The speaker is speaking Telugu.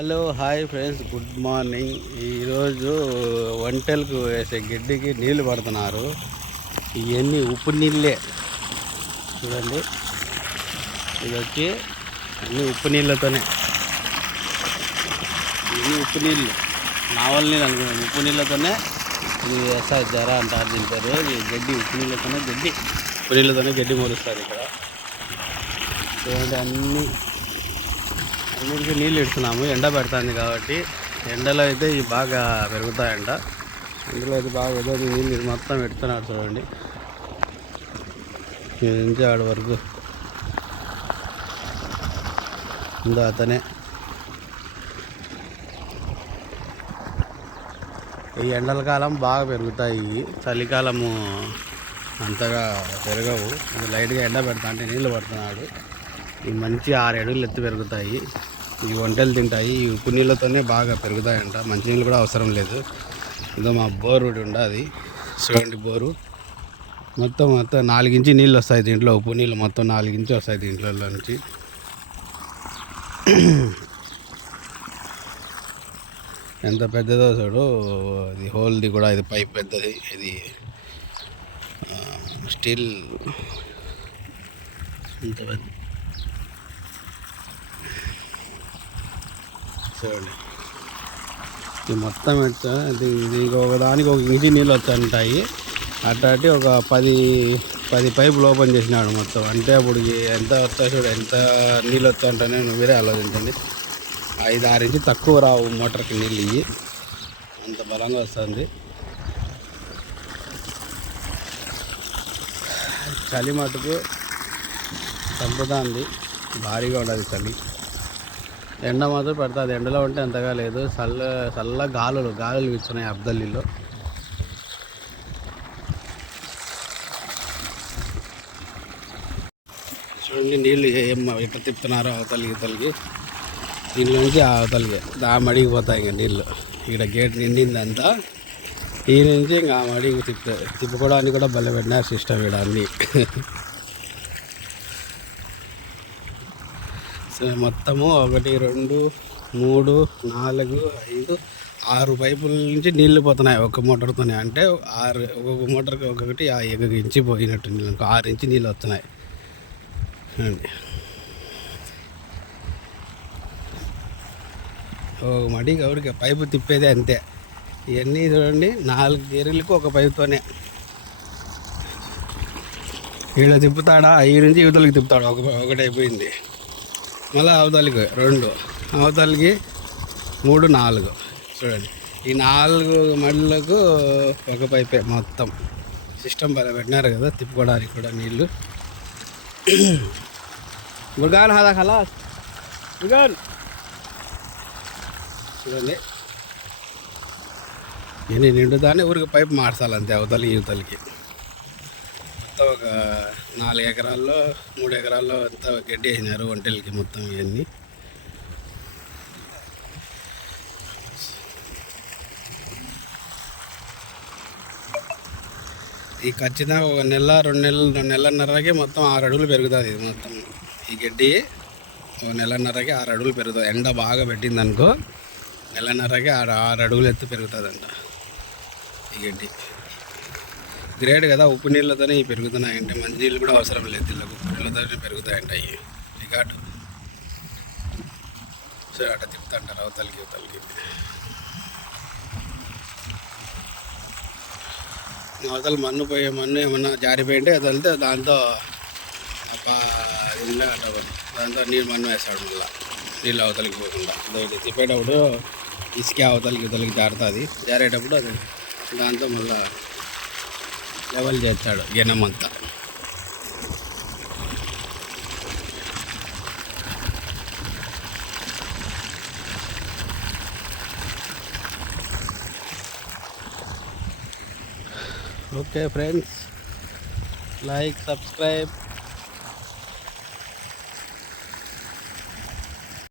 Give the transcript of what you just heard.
Hello hi friends, good morning. ఈరోజు వంటలకు వేసే గడ్డికి నీళ్లు పడుతున్నారు. ఇవన్నీ ఉప్పు నీళ్ళే చూడండి. ఇది వచ్చి అన్నీ ఉప్పు నీళ్ళతోనే, ఇవన్నీ ఉప్పు నీళ్ళు, నావల్ నీళ్ళు అనుకున్నాను. ఉప్పు నీళ్ళతోనే ఇది వేస్తారు. జర అంటారు దీని పేరు. ఈ గడ్డి ఉప్పు నీళ్ళతోనే గడ్డి మొలుస్తారు ఇక్కడ. చూడండి, అన్నిటికీ నీళ్ళు ఇస్తున్నాము. ఎండ పెడుతుంది కాబట్టి ఎండలో అయితే ఇవి బాగా పెరుగుతాయంట. అందులో అయితే బాగా ఏదో నీళ్ళు మొత్తం పెడుతున్నారు చూడండి. ఇది నుంచి ఆడ వరకు ఉందో అతనే. ఈ ఎండల కాలం బాగా పెరుగుతాయి, చలికాలము అంతగా పెరగవు. ఇది లైట్గా ఎండ పెడతా అంటే నీళ్ళు పడుతున్నాడు. ఇవి మంచి 6 అడుగులు ఎత్తు పెరుగుతాయి. ఈ వంటలు తింటాయి. ఈ ఉప్పు నీళ్ళతోనే బాగా పెరుగుతాయంట. మంచినీళ్ళు కూడా అవసరం లేదు. ఇదో మా బోరు ఉండదు చూడండి. బోరు మొత్తం 4 ఇంచి నీళ్ళు వస్తాయి దీంట్లో. ఉప్పు నీళ్ళు మొత్తం 4 ఇంచి వస్తాయి దీంట్లో నుంచి. ఎంత పెద్దదో చూడు. అది హోల్ది కూడా, ఇది పైప్ పెద్దది. ఇది స్టీల్ ఇంత పెద్ద చూడండి. ఇది మొత్తం ఇది ఒకదానికి 1 ఇంచి నీళ్ళు వచ్చాయి. అట్లాంటి ఒక 10 పైపులు ఓపెన్ చేసినాడు మొత్తం. అంటే అప్పుడు ఎంత వస్తాయి చూడు, ఎంత నీళ్ళు వచ్చాయంటేనే నువ్వు వేరే ఆలోచించండి. 5-6 ఇంచి తక్కువ రావు మోటార్కి నీళ్ళు. ఇవి అంత బలంగా వస్తుంది. చలి మటుకు చంపుతుంది, భారీగా ఉండదు చలి. ఎండ మాత్రం పెడుతుంది. ఎండలో ఉంటే అంతగా లేదు. చల్ల గాలులు ఇస్తున్నాయి అబ్దల్లీలో. చూడండి, నీళ్ళు ఎట్లా తిప్పుతున్నారో అవతలికి. దీనిలో నుంచి అవతలికి మడిగిపోతాయి ఇంకా నీళ్ళు. ఇక్కడ గేట్ నిండిందంతా. ఈ నుంచి ఇంకా మడిగి తిప్పుకోవడానికి కూడా భలే పెట్టినారు సిస్టమ్ ఇక్కడ అన్నీ. మొత్తము 1 2 3 4 5 6 పైపుల నుంచి నీళ్లు పోతున్నాయి ఒక మోటార్తోనే. అంటే ఒక్కొక్క మోటార్కి ఒక్కొక్కటి 1 ఇంచి పోయినట్టు నీళ్ళు, 6 ఇంచి నీళ్ళు వస్తున్నాయి అండి. ఒక మడి ఎవరికి పైపు తిప్పేదే అంతే. ఇవన్నీ చూడండి, 4 గేర్లకు ఒక పైపుతోనే. ఇక్కడ తిప్పుతాడా, ఈ నుంచి యువతలకి తిప్పుతాడు. ఒకటి అయిపోయింది. మళ్ళీ అవతలకి 2, అవతలకి 3 4 చూడండి. ఈ 4 మడులకు ఒక పైపే మొత్తం. సిస్టమ్ బాగా పెట్టినారు కదా తిప్పుకోవడానికి కూడా నీళ్ళు. గుర్గాన్ హదా ఖలాస్ గుర్గాన్ చూడండి. నేను నిండుదాన్ని ఊరికి పైపు మార్చాలి అంతే, యువతలకి. మొత్తం ఒక 4 ఎకరాల్లో 3 ఎకరాల్లో అంతా గడ్డి వేసినారు వంటలకి మొత్తం. ఇవన్నీ ఈ ఖచ్చితంగా 1 నెల 2 నెలన్నరకి మొత్తం 6 అడుగులు పెరుగుతుంది. ఇది మొత్తం ఈ గడ్డి 1 నెలన్నరకి 6 అడుగులు పెరుగుతుంది. ఎండ బాగా పెట్టింది అనుకో, 1 నెలన్నరకి 6 అడుగులు ఎత్తు పెరుగుతుందంట ఈ గడ్డి. గ్రేడ్ కదా, ఉప్పు నీళ్ళతోనే ఇవి పెరుగుతున్నాయంటే. మంచి నీళ్ళు కూడా అవసరం లేదు దీళ్ళకు, ఉప్పు నీళ్ళతోనే పెరుగుతాయంట ఇవి. రికార్డు సో అట్లా తిప్పుతుంటారు అవతలకి. అవతల మన్ను ఏమన్నా జారిపోయింటే వదిలితే దాంతో దాంతో మన్ను వేస్తాడు. మళ్ళీ నీళ్ళు అవతలికి పోకుండా. తిప్పేటప్పుడు ఇసుక అవతలికి జారుతుంది. జారేటప్పుడు అది దాంతో మళ్ళీ లెవెల్ చేస్తాడు గెనమంతా. Okay friends, like, subscribe.